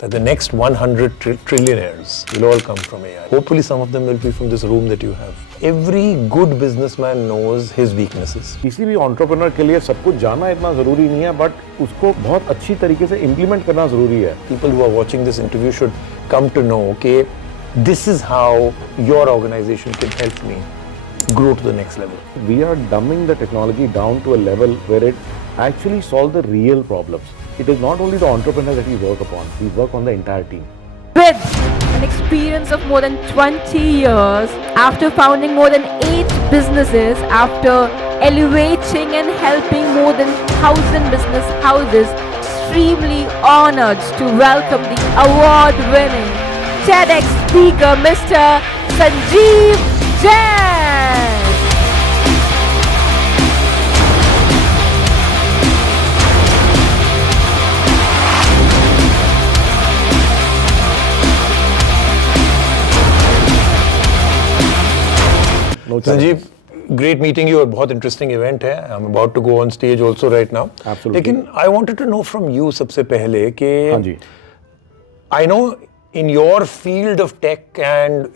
that the next 100 trillionaires will all come from AI. Hopefully some of them will be from this room that you have. Every good businessman knows his weaknesses. किसी भी एंटरप्रेन्योर के लिए सब कुछ जानना इतना जरूरी नहीं है, बट उसको बहुत अच्छी तरीके से इम्प्लीमेंट करना जरूरी है. People who are watching this interview should come to know कि this is how your organization can help me grow to the next level. We are dumbing the technology down to a level where it actually solves the real problems. It is not only the entrepreneur that we work upon, we work on the entire team. With an experience of more than 20 years, after founding more than 8 businesses, after elevating and helping more than 1,000 business houses, extremely honored to welcome the award-winning TEDx speaker, Mr. Sanjeev Jain. Sanjeev, great meeting you. बहुत interesting event है. I'm about to go on stage also right now. Absolutely. लेकिन I wanted to know from you सबसे पहले कि हाँ जी. I know in your field of tech and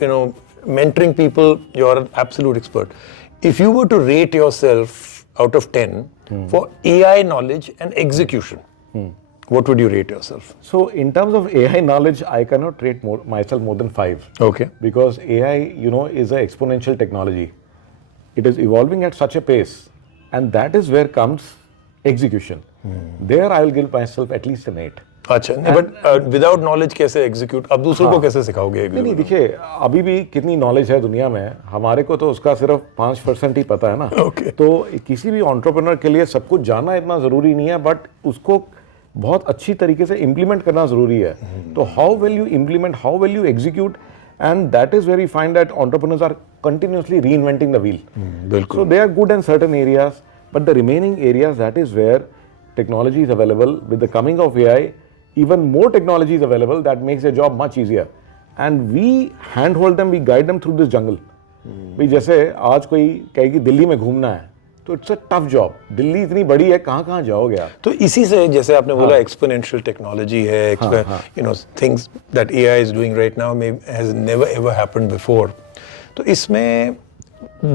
mentoring people, you're an absolute expert. If you were to rate yourself out of 10 for AI knowledge and execution, what would you rate yourself? So in terms of AI knowledge, I cannot rate myself more than 5. Okay. Because AI, is an exponential technology. It is evolving at such a pace, and that is where comes execution. There I will give myself at least an 8. अच्छा, नहीं, but without knowledge कैसे execute? अब दूसरों को कैसे सिखाओगे? नहीं, देखिए, अभी भी कितनी नॉलेज है दुनिया में, हमारे को तो उसका सिर्फ 5% ही पता है ना. Okay. तो किसी भी एंटरप्रेन्योर के लिए सब कुछ जानना इतना जरूरी नहीं है, बट उसको बहुत अच्छी तरीके से इम्प्लीमेंट करना जरूरी है. तो how will you implement, how will you execute, and that is where you find that entrepreneurs are continuously reinventing the wheel. So they are good in certain areas, but the remaining areas, that is where technology is available. With the coming of AI, even more technology is available that makes their job much easier. And we handhold them, we guide them through this jungle. भाई जैसे आज कोई कहे कि दिल्ली में घूमना है, तो it's a tough job. Delhi इतनी बड़ी है, कहाँ जाओगे आप? तो इसी से जैसे आपने बोला एक्सपोनेंशियल टेक्नोलॉजी है, things that AI is doing right now has never ever happened before. तो इसमें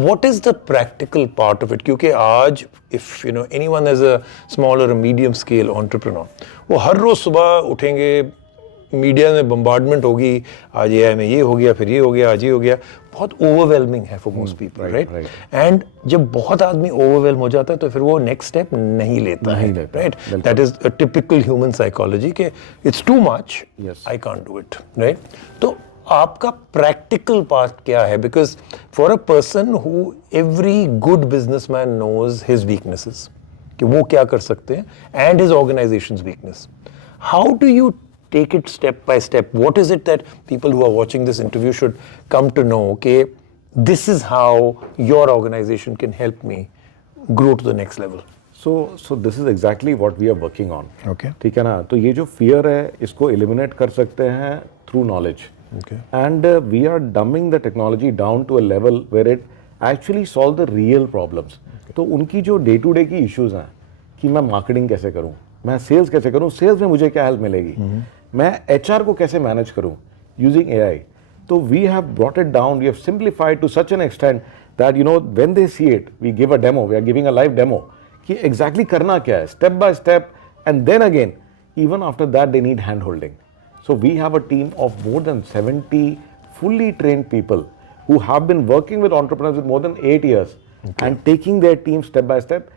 what is the practical part of it? क्योंकि आज if anyone has a small or a medium scale entrepreneur, वो हर रोज सुबह उठेंगे, मीडिया में बम्बार्डमेंट होगी, आज AI में ये हो गया, फिर ये हो गया, आज ये हो गया. बहुत ओवरवेलमिंग है for most people, right? And जब बहुत आदमी ओवरवेलम हो जाता है तो फिर वो नेक्स्ट स्टेप नहीं लेता है, right? That is a typical human psychology के it's too much, I can't do it, right? तो आपका प्रैक्टिकल पार्ट क्या है? Because for a person who every good businessman knows his weaknesses, कि वो क्या कर सकते हैं, and his organisations weakness. How do you take it step by step? What is it that people who are watching this interview should come to know? Okay, this is how your organization can help me grow to the next level. So this is exactly what we are working on. Okay. ठीक है ना? तो ये जो fear है, इसको eliminate कर सकते हैं through knowledge. Okay. And we are dumbing the technology down to a level where it actually solve the real problems. तो उनकी जो day to day की issues हैं, कि मैं marketing कैसे करूँ, मैं सेल्स कैसे करूं, सेल्स में मुझे क्या हेल्प मिलेगी, मैं HR को कैसे मैनेज करूं यूजिंग AI. तो we have brought it down, we have simplified to such an extent that when they see it, we give a demo, we are giving a live demo कि एग्जैक्टली करना क्या है, step by step, and then again even after that they need hand holding. So we have a team of more than 70 fully trained people who have been working with entrepreneurs with more than 8 years and taking their team step by step.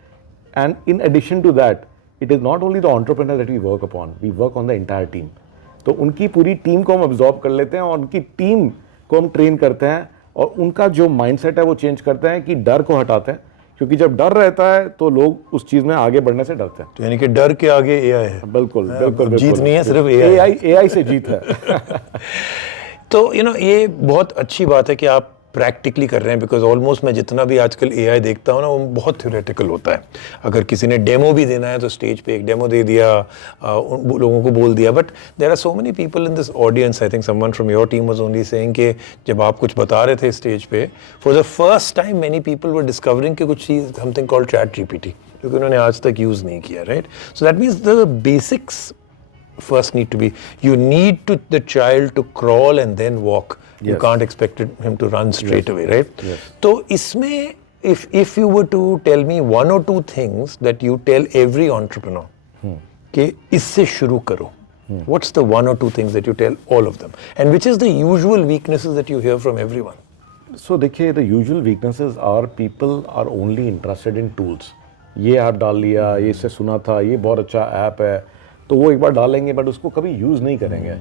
And in addition to that, it is not only the entrepreneur that we work upon, we work on the entire team. तो उनकी पूरी टीम को हम अब्जॉर्ब कर लेते हैं और उनकी टीम को हम ट्रेन करते हैं और उनका जो माइंडसेट है वो चेंज करते हैं कि डर को हटाते हैं, क्योंकि जब डर रहता है तो लोग उस चीज में आगे बढ़ने से डरते हैं. तो यानी कि डर के आगे AI है. बिल्कुल बिल्कुल. जीत नहीं है, सिर्फ AI से जीत है. तो ये बहुत अच्छी बात है कि आप प्रैक्टिकली कर रहे हैं, बिकॉज ऑलमोस्ट मैं जितना भी आजकल AI देखता हूँ ना, वो बहुत थ्योरेटिकल होता है. अगर किसी ने डेमो भी देना है तो स्टेज पे एक डेमो दे दिया, लोगों को बोल दिया. But there are so many people in this audience, I think someone from your team was only saying कि जब आप कुछ बता रहे थे स्टेज पे, for the first time many people were discovering कि कुछ चीज समथिंग कॉल्ड ChatGPT, क्योंकि उन्होंने आज तक यूज नहीं किया, right? So that means the basics first need to be, you need to the child to crawl and then walk. You Yes. can't expect him to run straight away, right? Yes. So इसमें if you were to tell me one or two things that you tell every entrepreneur कि इससे शुरू करो, what's the one or two things that you tell all of them, and which is the usual weaknesses that you hear from everyone? सो देखिए, the usual weaknesses are people are only interested in tools. ये app डाल लिया, ये इससे सुना था, ये बहुत अच्छा ऐप है, तो वो एक बार डालेंगे बट उसको कभी यूज़ नहीं करेंगे.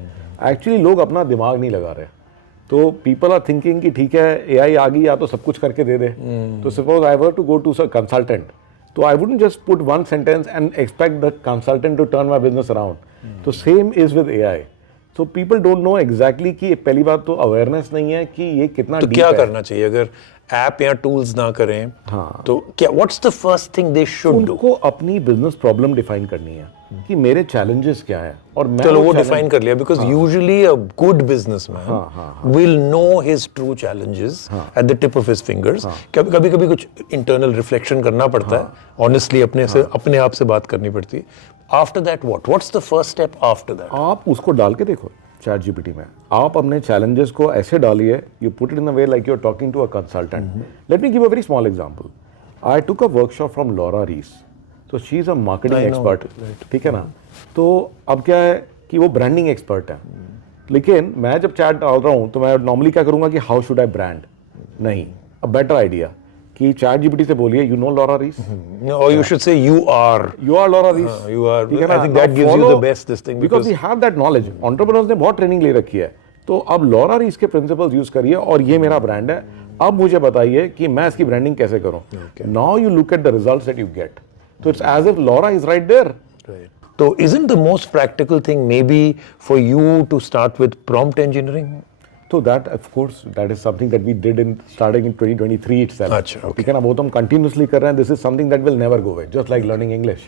एक्चुअली लोग अपना दिमाग नहीं लगा रहे. तो पीपल आर थिंकिंग कि ठीक है, एआई आ गई, या तो सब कुछ करके दे दे. तो suppose I were to go to sir consultant, तो I wouldn't just put one sentence and expect the consultant to turn my business around. तो सेम इज विद एआई. तो पीपल डोंट नो एग्जैक्टली कि पहली बात तो अवेयरनेस नहीं है कि ये कितना तो deep क्या है. करना चाहिए अगर ऐप या टूल्स ना करें? हाँ. तो क्या what's the first thing they should do? उनको अपनी बिजनेस प्रॉब्लम डिफाइन करनी है कि मेरे चैलेंजेस क्या है, और मैं चलो वो challenge- डिफाइन कर लिया, because usually a good businessman will know his true challenges at the tip of his fingers. कभी कभी कुछ इंटरनल रिफ्लेक्शन करना पड़ता है, ऑनेस्टली अपने आप से बात करनी पड़ती है. After that what's the first step after that? आप उसको डाल के देखो चैट जीपीटी में. आप अपने चैलेंजेस को ऐसे डालिए, you put it in a way like you are talking to a consultant. Let me give a very small example. I took a workshop from Laura Reese. तो she is a marketing expert, ठीक है ना. तो अब क्या है कि वो ब्रांडिंग एक्सपर्ट है, लेकिन मैं जब चैट डाल रहा हूँ तो मैं नॉर्मली क्या करूँगा कि हाउ शुड आई ब्रांड. नहीं, अ बेटर आइडिया कि चैट जीपीटी से बोलिए, you know Laura Ries, Or you should say you are. you are Laura Rees. You are. ठीक है I ना? think that Now gives you follow- the best this thing because we have that knowledge. Entrepreneurs ने बहुत ट्रेनिंग ले रखी है. तो अब लॉरा रीस के प्रिंसिपल्स यूज करिए, और ये मेरा ब्रांड है. अब मुझे बताइए कि मैं इसकी ब्रांडिंग कैसे करूं. Now you look at the results that you get. तो it's as if Laura is right there. Right. So isn't the most practical thing maybe for you to start with prompt engineering? So that of course that is something that we did in starting in 2023 itself. अच्छा, okay. ठीक है ना, वो तो हम कंटिन्यूसली कर रहे हैं. This is something that will never go away, just like learning English.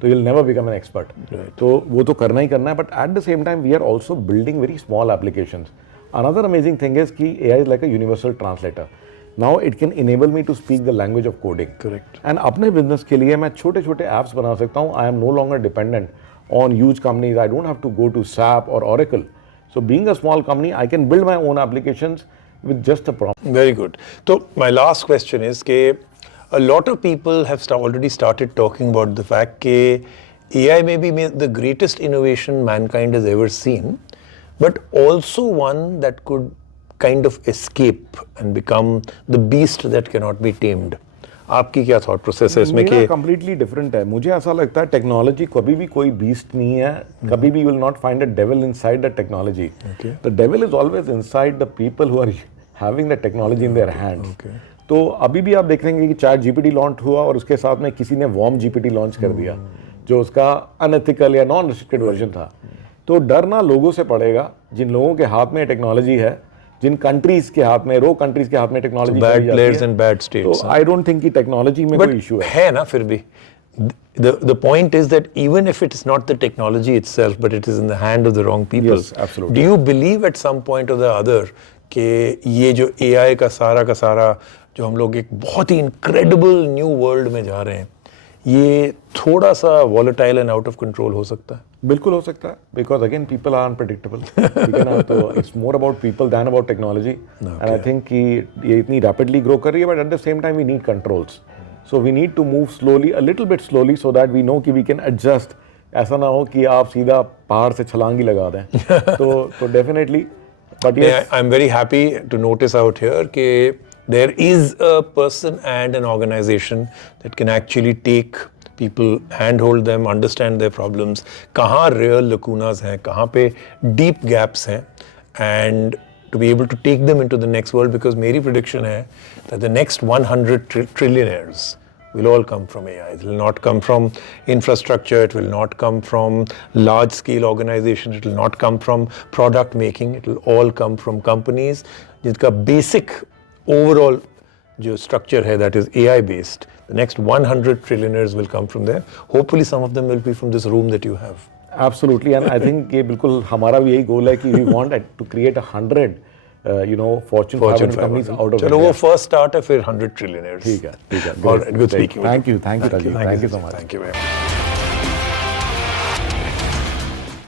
तो you'll never become an expert. तो वो तो करना ही करना है, but at the same time we are also building very small applications. Another amazing thing is कि AI is like a universal translator. Now it can enable me to speak the language of coding. Correct. And अपने business के लिए मैं छोटे छोटे apps बना सकता हूँ. I am no longer dependent on huge companies. I don't have to go to SAP or Oracle. So being a small company, I can build my own applications with just a prompt. Very good. So my last question is that a lot of people have already started talking about the fact that AI may be the greatest innovation mankind has ever seen, but also one that could kind of escape and become the beast that cannot be tamed. आपकी क्या thought process है इसमें मेरा कि completely different है. मुझे ऐसा लगता है टेक्नोलॉजी कभी भी कोई बीस्ट नहीं है. कभी भी will not find a devil inside the technology. The devil is always inside the people who are having the technology in their hands. तो अभी भी आप देखेंगे कि चैट जीपीटी लॉन्च हुआ और उसके साथ में किसी ने वॉर्म जीपीटी लॉन्च कर दिया, जो उसका अनएथिकल या नॉन रिस्ट्रिक्टेड वर्जन था. तो डरना लोगों से पड़ेगा जिन लोगों के हाथ में टेक्नोलॉजी है, जिन कंट्रीज के हाथ में, रो कंट्रीज के हाथ में technology. Bad players and bad states. तो आई डोंट थिंक कि टेक्नोलॉजी में कोई इशू है ना फिर भी. The point is that even if it is not the technology itself, but it is in the hand of the wrong people. Yes, absolutely. Do you believe at some point or the other कि ये जो AI का सारा जो हम लोग एक बहुत ही incredible new world में जा रहे हैं, ये थोड़ा सा volatile and out of control हो सकता है? बिल्कुल हो सकता है, because again people are unpredictable. ठीक है ना. तो it's more about people than about technology. And I think कि ये इतनी रैपिडली ग्रो कर रही है, but at the same time we need controls. So we need to move slowly, a little bit slowly, so that we know कि we can adjust. ऐसा ना हो कि आप सीधा पहाड़ से छलांग ही लगा दें. तो definitely. But I'm very happy to notice out here that there is a person and an organization that can actually take people, handhold them, understand their problems, कहाँ real lacunas हैं, कहाँ पे deep gaps हैं, and to be able to take them into the next world. Because मेरी prediction है that the next 100 trillionaires will all come from AI. It will not come from infrastructure, it will not come from large scale organizations, it will not come from product making, it will all come from companies जिनका basic overall जो structure है that is AI based. The next 100 trillionaires will come from there. Hopefully some of them will be from this room that you have. Absolutely. And I think ये बिल्कुल हमारा भी यही goal है कि we want to create 100 Fortune 500 companies out of चलो India. वो first start है, फिर 100 trillionaires. ठीक है. All right, good speaking. Thank you, Rajiv. Thank you so much. Thank you very much.